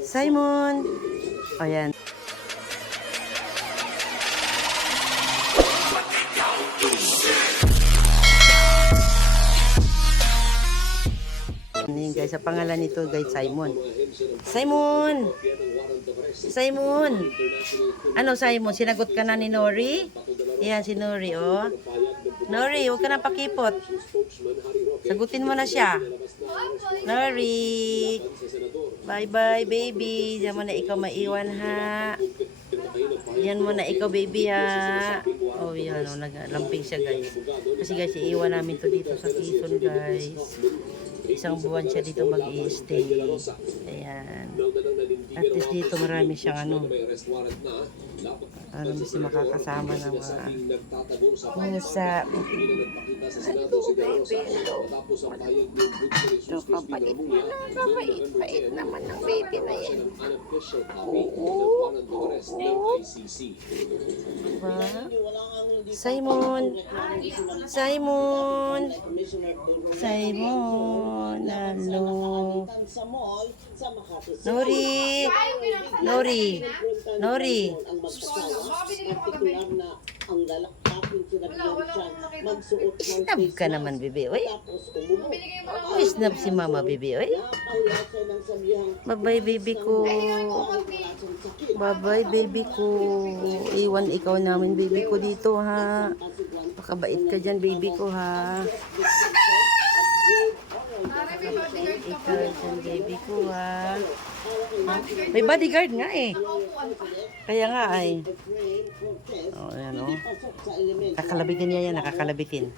Simon! Ayan. Yan guys, sa pangalan nito guys, Simon. Simon! Simon! Ano Simon? Sinagot ka na ni Nori? Yan si Nori, oh. Nori, huwag ka na pakipot. Sagutin mo na siya. Nori! Bye-bye, baby. Diyan mo na ikaw maiwan, ha? Yan mo na ikaw, baby, ha? Oh, yan, oh, naglamping siya, guys. Kasi, guys, iiwan namin to dito sa Quezon, guys. Isang buwan siya dito mag-i-stay. Ayan. At least dito marami siyang ano. Marami siya makakasama ng mga pusa. Ito, kapait naman ng baby na yan. Oo. Diba? Simon! Simon! Simon! Hello! Nori! Nori! Nori! Snap ka naman, bebe, oy. Oh, snap si mama, bebe, oy. Bye-bye, baby ko. Bye-bye, baby ko. Iwan ikaw namin, baby ko, dito, ha. Pakabait ka dyan, baby ko, ha. Ikaw dyan, baby ko, ha. May bodyguard nga, eh. Kaya nga, ay. Oh, ayan, oh. Kakalabitin niya yan, nakakalabitin.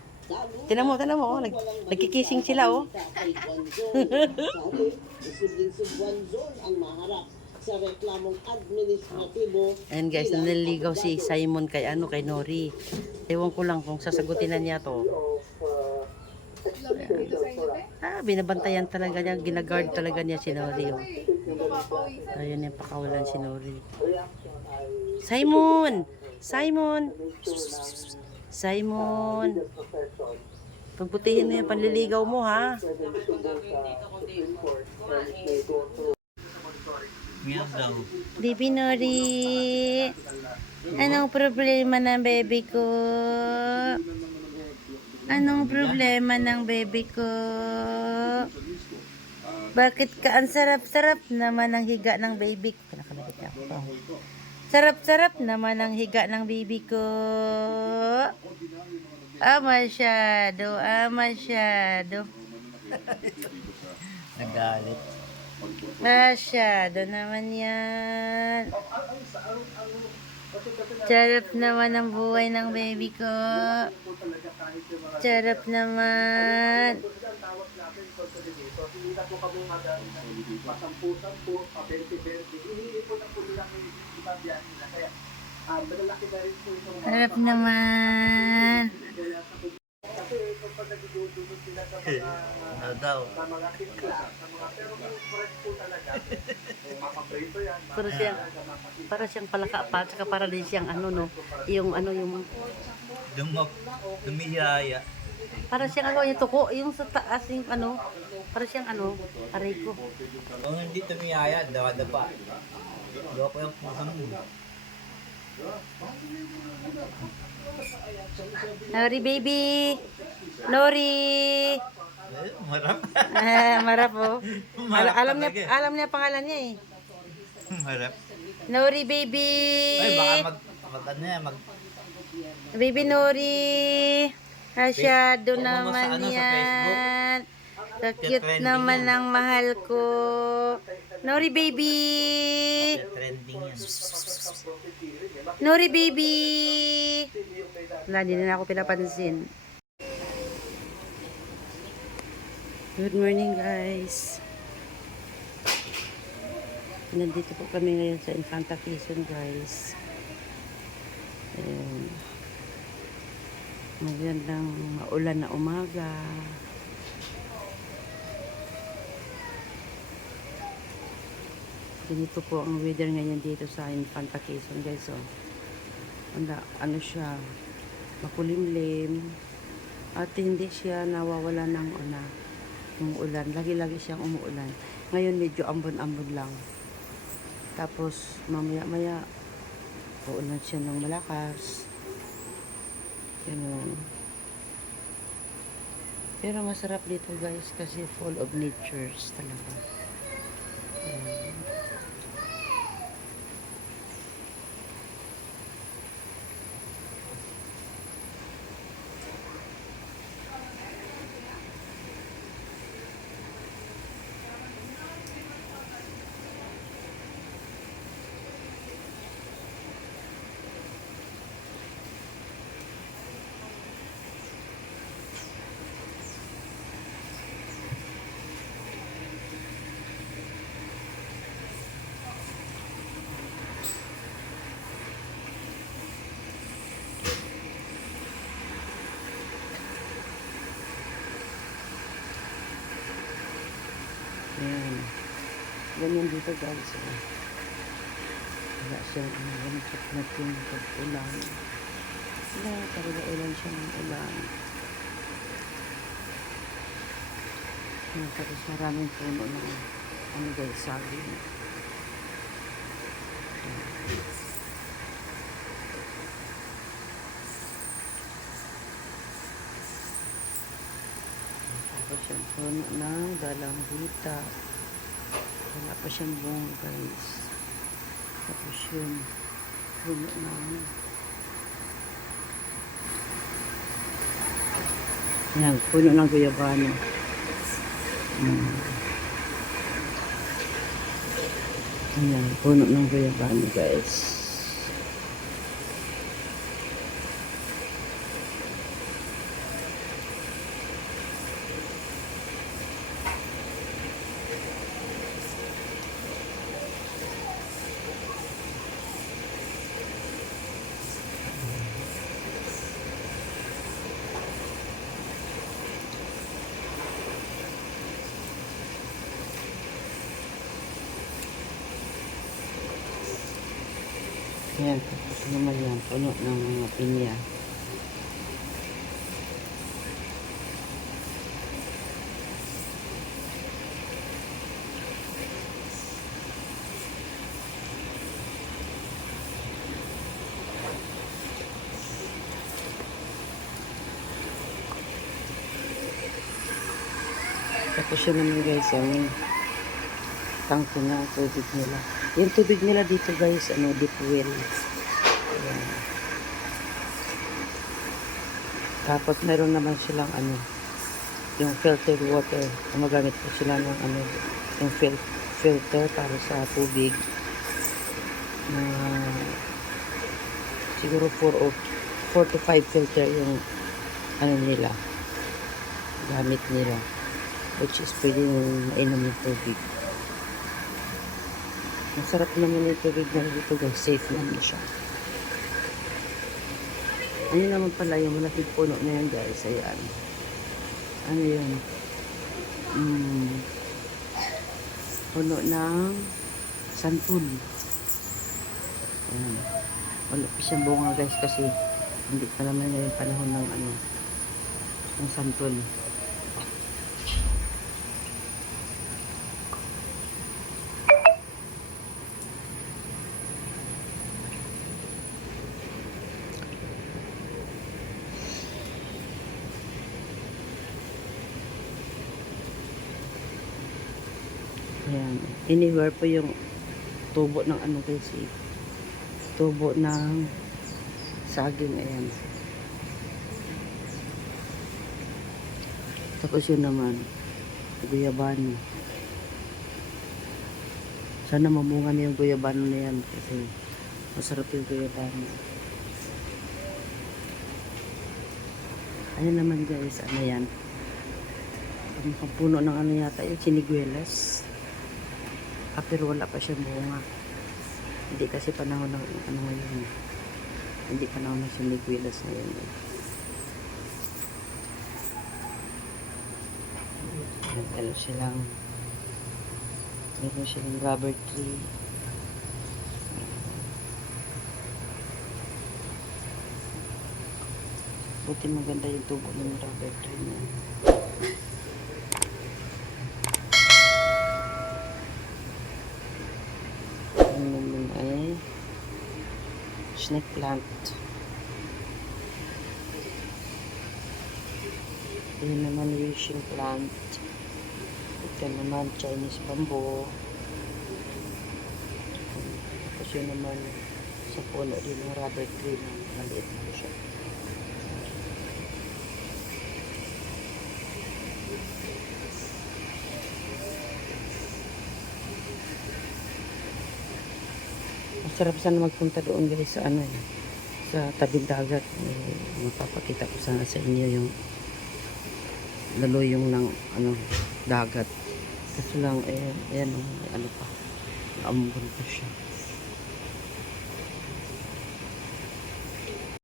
Tinan mo, oh. Nagkikising sila, oh. Ayan guys, naliligaw si Simon kay kay Nori. Ewan ko lang kung sasagutin na niya to. Ayan. Binabantayan talaga niya, ginaguard talaga niya si Nori, oh. Ayan yung pakawalan si Nori. Simon! Simon! Simon! Pagputihin mo yung panliligaw mo, ha? Baby Nori! Anong problema ng baby ko? Anong problema ng baby ko? Bakit ka ang sarap-sarap naman ng higa ng baby ko? Sarap-sarap naman ang higa ng baby ko. Masyado. Masyado. Nagalit. Masyado naman yan. Sarap naman ang buhay ng baby ko. Sarap naman. Sarap naman. Ano daw? Para siyang palaka pa, saka para din siyang yung dumiyaya. Para siyang yung tuko, yung sa taas yung para siyang aray ko. Kung hindi tumiyaya, dawa-dapa. Dawa pa yung pusang mo. Nori baby! Nori! Marap. Marap, oh. Alam niya pangalan niya, eh. Marap. Nori baby! Ay, baka Baby Nori! Masyado Ano naman sa yan. So cute naman ang mahal ko. Nori baby! trending yan. Nori baby! Wala, hindi na ako pinapansin. Good morning guys. Nandito po kami ngayon sa Infanta Quezon guys. Ayan. Magandang maulan na umaga. Ganito po ang weather ngayon dito sa Infanta Quezon guys. So, siya, makulimlim at hindi siya nawawala ng umuulan. Lagi-lagi siyang umuulan. Ngayon medyo ambon-ambon lang. Tapos mamaya-maya uulan siya ng malakas. Ganun. Pero masarap dito guys kasi full of natures talaga. Ayan. Ayan. Ganyan dito guys. Wala siyang ganit na ulan. Wala talaga ulan siya ng ulan. Ayan, tapos maraming puno ng ano guys, saging. Tapos yung puno ng dalanghita. Wala pa siyang bunga guys. Tapos yun, puno ng yan, puno ng guyabano. Ayan, puno ng guyabano guys. Ayan, tapos naman yan, puno ng mga pinya. Tapos yun naman guys, yung tangke na tubig nila. Yung tubig nila dito guys, ano, deep well. Ayan. Tapos meron naman silang ano, yung filtered water. Gumagamit po sila ng ano, yung filter para sa tubig. Na siguro 4 to 5 filter yung ano nila, gamit nila. Which is pwede mainom yung tubig. Masarap naman yung tubig na dito guys. Safe naman siya. Ano naman pala yung malaking puno na yan guys. Ayan. Ano yun? Puno ng santol. Ayan. Wala pa siyang bunga guys kasi hindi pa naman yung panahon ng ano, ng santol. Ayan. Anywhere po yung tubo ng ano guys eh. Tubo ng saging. Ayan. Tapos yun naman, guyabano. Sana mamunga na yung guyabano na yan kasi masarap yung guyabano. Ayan naman guys, ano yan? Ang puno ng ano yata yung siniguelas. Pero wala pa siyang bunga. Hindi kasi panahon ng ano ngayon. Hindi panahon ng siniguelas na yun. Meron silang rubber tree. Buti maganda yung tubo ng rubber tree niya. snake plant. Yun naman wishing plant. Ito naman Chinese bamboo. Tapos yun naman sa puno din ng rubber tree na maliit na siya. Masarap sana magpunta doon guys sa ano eh, sa tabing dagat. Mapapakita ko sana sa inyo yung laloyong ng ano dagat. Kasi lang eh ayan oh, may ano pa. Naambon pa siya.